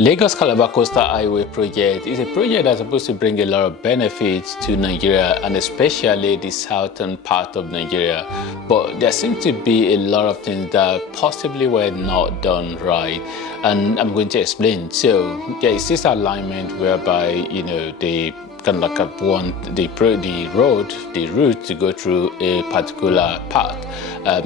Lagos-Calabar Coastal Highway project is a project that's supposed to bring a lot of benefits to Nigeria, and especially the southern part of Nigeria. But there seems to be a lot of things that possibly were not done right, and I'm going to explain. So there is this alignment whereby, they kind of like want the route to go through a particular path,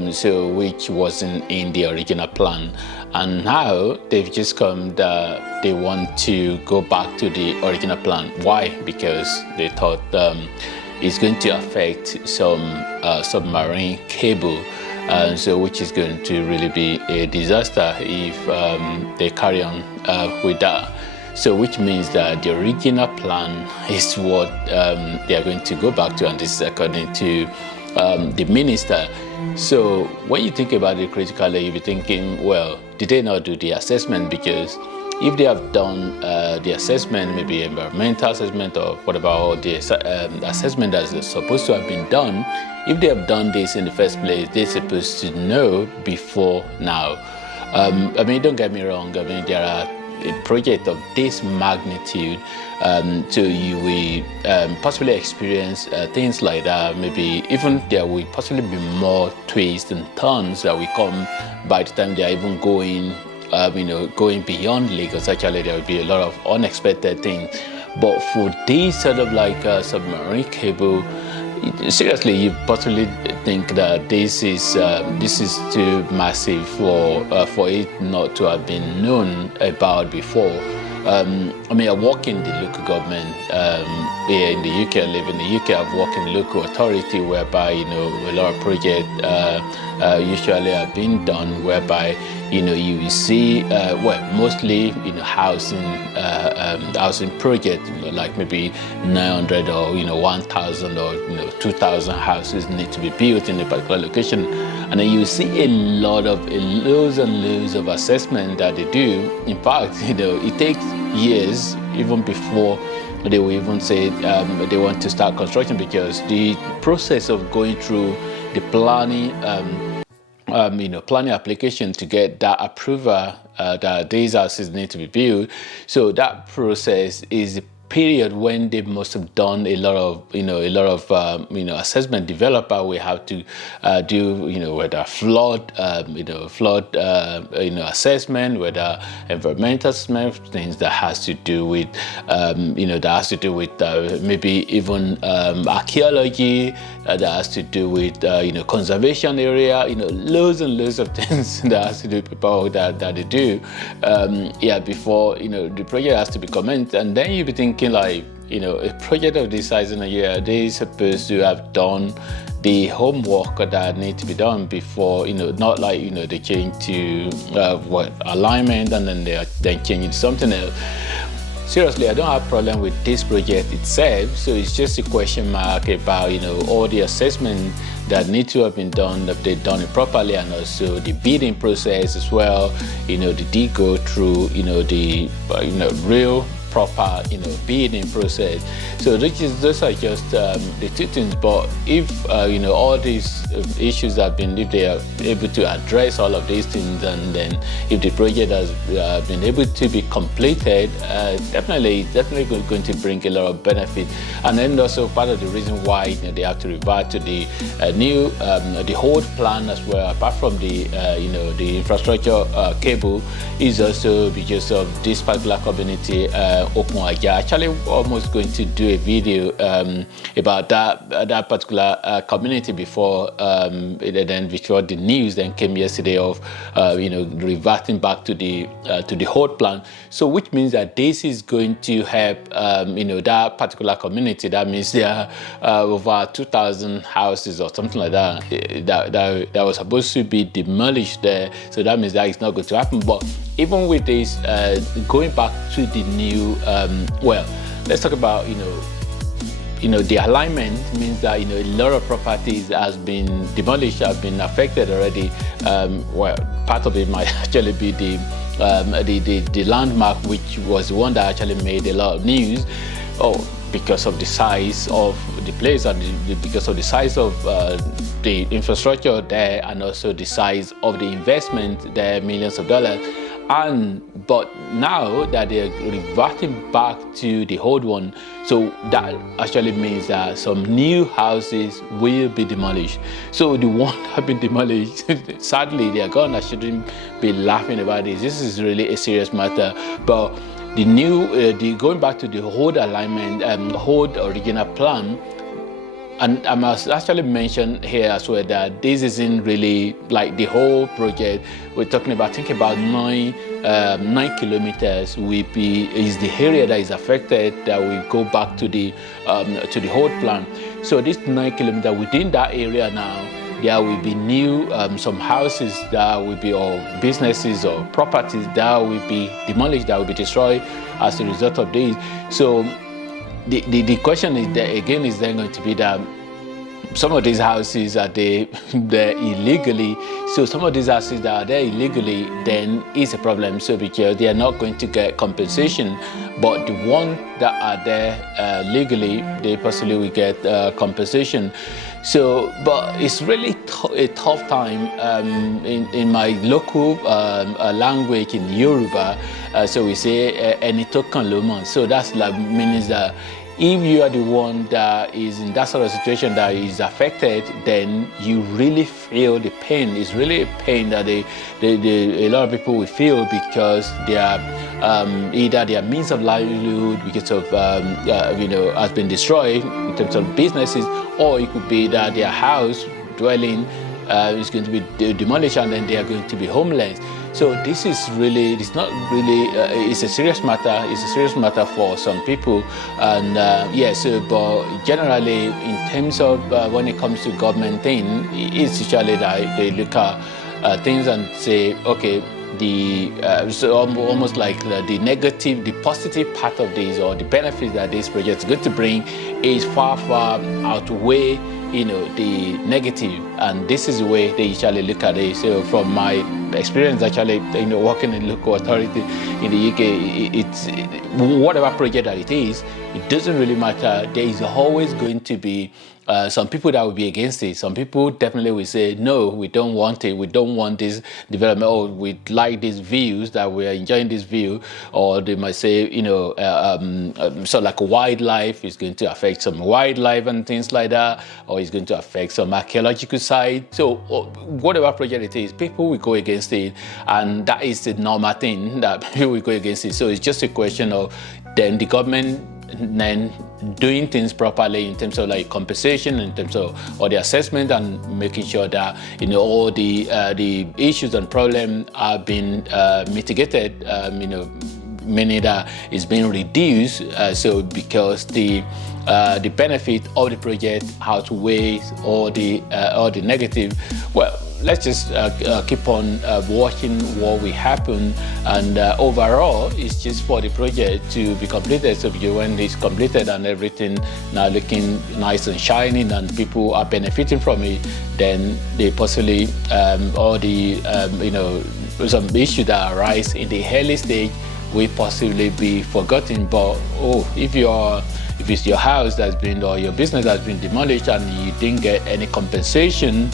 which wasn't in the original plan. And now they've just come that they want to go back to the original plan. Why? Because they thought it's going to affect some submarine cable, which is going to really be a disaster if they carry on with that. So which means that the original plan is what they are going to go back to, and this is according to the minister. So when you think about it critically, you'll be thinking, well, did they not do the assessment? Because if they have done the assessment, maybe environmental assessment or whatever, or the assessment that's supposed to have been done, if they have done this in the first place, they're supposed to know before now. Don't get me wrong. There are a project of this magnitude, so you will possibly experience things like that. Maybe even there will possibly be more twists and turns that will come by the time they are even going beyond Lagos. Actually, there will be a lot of unexpected things. But for this sort of like submarine cable, seriously, you possibly think that this is too massive for it not to have been known about before. I work in the local government here in the UK. I live in the UK. I've worked in local authority whereby a lot of projects usually have been done whereby you will see mostly housing projects, like maybe 900 or 1,000 or 2,000 houses need to be built in a particular location, and then you see loads and loads of assessment that they do. In fact, it takes years even before they will even say they want to start construction, because the process of going through the planning application to get that approval that these houses need to be built. So that process is the period when they must have done a lot of assessment. Developer will have to do whether flood assessment, whether environmental assessment, things that has to do with maybe even archaeology, that has to do with conservation area, loads and loads of things that has to do with people that they do before the project has to be commenced. And then you'll be thinking, like, a project of this size in a year, they're supposed to have done the homework that need to be done before, not like they change to alignment and then they're changing to something else. Seriously, I don't have a problem with this project itself, so it's just a question mark about all the assessment that need to have been done, that they've done it properly, and also the bidding process as well. Did they go through the real proper bidding process? So those are just the two things. But if all these issues have been, if they are able to address all of these things, and then if the project has been able to be completed, definitely going to bring a lot of benefit. And then also part of the reason why they have to revert to the new the old plan as well, apart from the the infrastructure cable, is also because of this particular community. Actually, almost going to do a video about that particular community before the news then came yesterday of reverting back to the whole plan. So which means that this is going to help that particular community. That means there are over 2,000 houses or something like that was supposed to be demolished there. So that means that it's not going to happen. But even with this, going back to the new, let's talk about the alignment means that a lot of properties has been demolished, have been affected already. Part of it might actually be the landmark, which was the one that actually made a lot of news. Because of the size of the place, and because of the size of the infrastructure there, and also the size of the investment there, millions of dollars. But now that they're reverting back to the old one, so that actually means that some new houses will be demolished. So the one that have been demolished, sadly, they are gone. I shouldn't be laughing about this. This is really a serious matter. But the new, going back to the old alignment and old original plan. And I must actually mention here as well that this isn't really like the whole project. We're talking about, think about 9 kilometers is the area that is affected, that will go back to the whole plan. So this 9 kilometers within that area now, there will be new some houses that will be, or businesses or properties that will be demolished, that will be destroyed as a result of this. So the question is that, again, is then going to be that some of these houses are there illegally. So some of these houses that are there illegally then is a problem. So because they are not going to get compensation, but the ones that are there legally, they possibly will get compensation. So, but it's really a tough time in my local language in Yoruba. So we say "Enito kan lo mo." So that's like means that if you are the one that is in that sort of situation that is affected, then you really feel the pain. It's really a pain that a lot of people will feel, because they are either their means of livelihood because of has been destroyed in terms of businesses, or it could be that their house dwelling is going to be demolished and then they are going to be homeless. So this is really, it's not really, it's a serious matter. It's a serious matter for some people. And but generally in terms of when it comes to government thing, it's usually that they look at things and say, okay, so almost like the negative, the positive part of this, or the benefits that this project is going to bring, is far outweigh the negative, and this is the way they usually look at it. So from my experience, actually, working in local authority in the UK, it's whatever project that it is, it doesn't really matter. There is always going to be some people that will be against it. Some people definitely will say, no, we don't want it. We don't want this development. Or we like these views, that we are enjoying this view. Or they might say, so like wildlife is going to affect some wildlife and things like that, or it's going to affect some archaeological site. So whatever project it is, people will go against it, and that is the normal thing, that people will go against it. So it's just a question of then the government then doing things properly in terms of like compensation, in terms of all the assessment, and making sure that all the issues and problems are being mitigated. Meaning that it's being reduced. So because the benefit of the project outweighs all the negative. Well, let's just keep on watching what will happen, and overall, it's just for the project to be completed. So when it's completed and everything now looking nice and shining, and people are benefiting from it, then they possibly all the some issues that arise in the early stage will possibly be forgotten. But if it's your house that's been, or your business that's been demolished and you didn't get any compensation,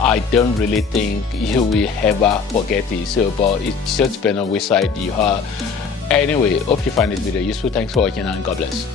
I don't really think you will ever forget it. So, but it just depends on which side you are. Anyway, hope you find this video useful. Thanks for watching, and God bless.